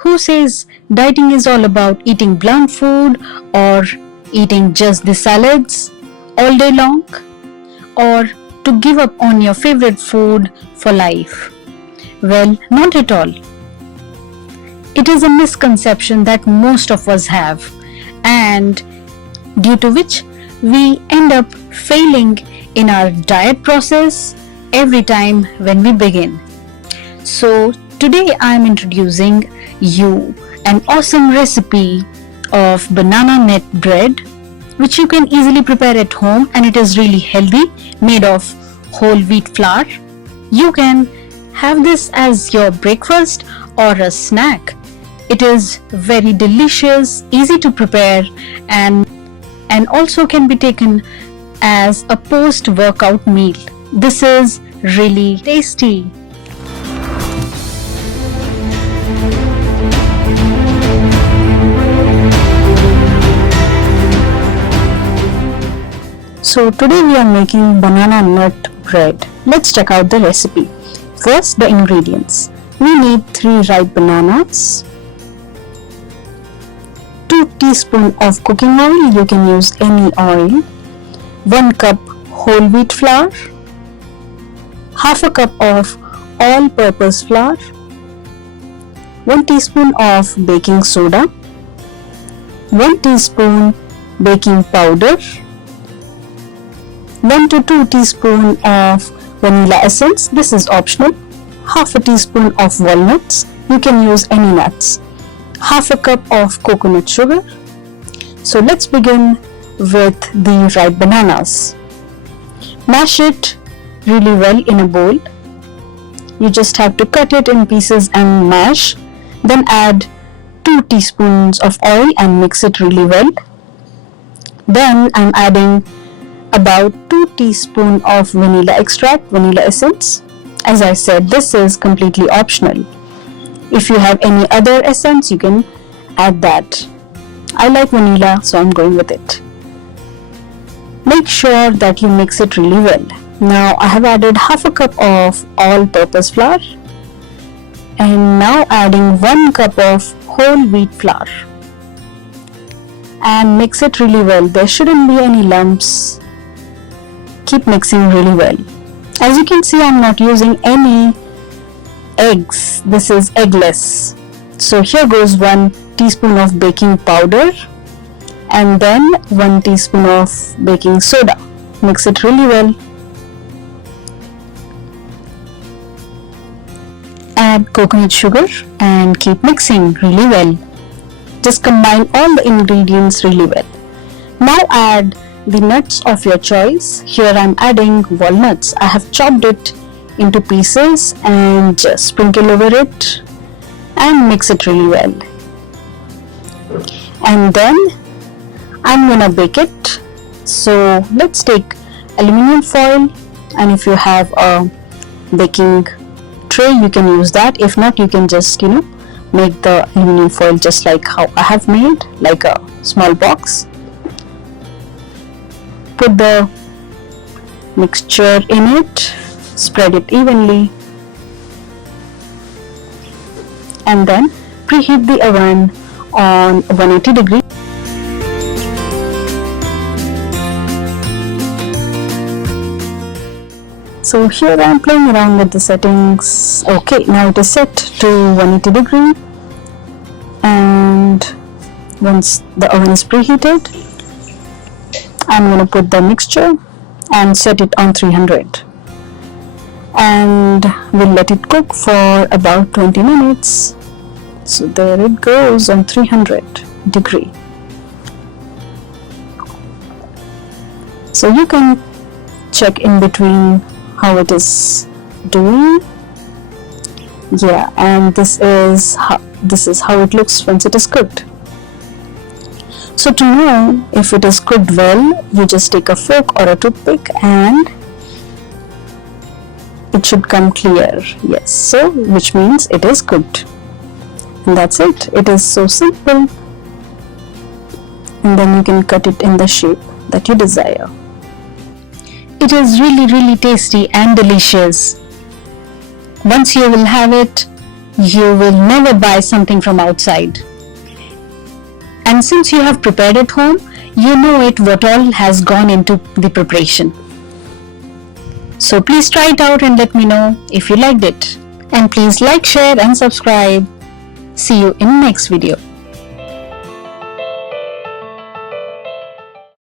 Who says dieting is all about eating bland food or eating just the salads all day long, or to give up on your favorite food for life? Well, not at all. It is a misconception that most of us have, and due to which we end up failing in our diet process every time when we begin. So today I am introducing you an awesome recipe of banana nut bread, which you can easily prepare at home, and it is really healthy, made of whole wheat flour. You can have this as your breakfast or a snack. It is very delicious, easy to prepare, and also can be taken as a post-workout meal. This is really tasty. So today we are making banana nut bread. Let's check out the recipe. First, the ingredients. We need 3 ripe bananas, 2 teaspoons of cooking oil, you can use any oil, 1 cup whole wheat flour, half a cup of all-purpose flour, 1 teaspoon of baking soda, 1 teaspoon baking powder, 1 to 2 teaspoons of vanilla essence, this is optional, half a teaspoon of walnuts, you can use any nuts, half a cup of coconut sugar. So let's begin with the ripe bananas. Mash it really well in a bowl. You just have to cut it in pieces and mash. Then add 2 teaspoons of oil and mix it really well. Then I'm adding about 2 teaspoons of vanilla extract, vanilla essence. As I said, this is completely optional. If you have any other essence, you can add that. I like vanilla, so I'm going with it. Make sure that you mix it really well. Now I have added half a cup of all-purpose flour and now adding 1 cup of whole wheat flour and mix it really well. There shouldn't be any lumps. Keep mixing really well. As you can see, I'm not using any eggs. This is eggless. So here goes 1 teaspoon of baking powder and then 1 teaspoon of baking soda. Mix it really well. Add coconut sugar and keep mixing really well. Just combine all the ingredients really well. Now add the nuts of your choice. Here I'm adding walnuts. I have chopped it into pieces and just sprinkle over it and mix it really well. And then I'm gonna bake it. So let's take aluminum foil, and if you have a baking tray, you can use that. If not, you can just make the aluminum foil just like how I have made, like a small box. Put the mixture in it, spread it evenly, and then preheat the oven on 180 degrees. So here I am playing around with the settings. Okay, now it is set to 180 degree, and once the oven is preheated, I'm going to put the mixture and set it on 300, and we'll let it cook for about 20 minutes. So there it goes on 300 degree. So you can check in between how it is doing. Yeah, and this is how it looks once it is cooked. So to know if it is cooked well, you just take a fork or a toothpick and it should come clear. Yes, so which means it is cooked. And that's it. It is so simple. And then you can cut it in the shape that you desire. It is really tasty and delicious. Once you will have it, You will never buy something from outside. And since you have prepared at home, you know it what all has gone into the preparation. So please try it out and let me know if you liked it. And please like, share and subscribe. See you in next video.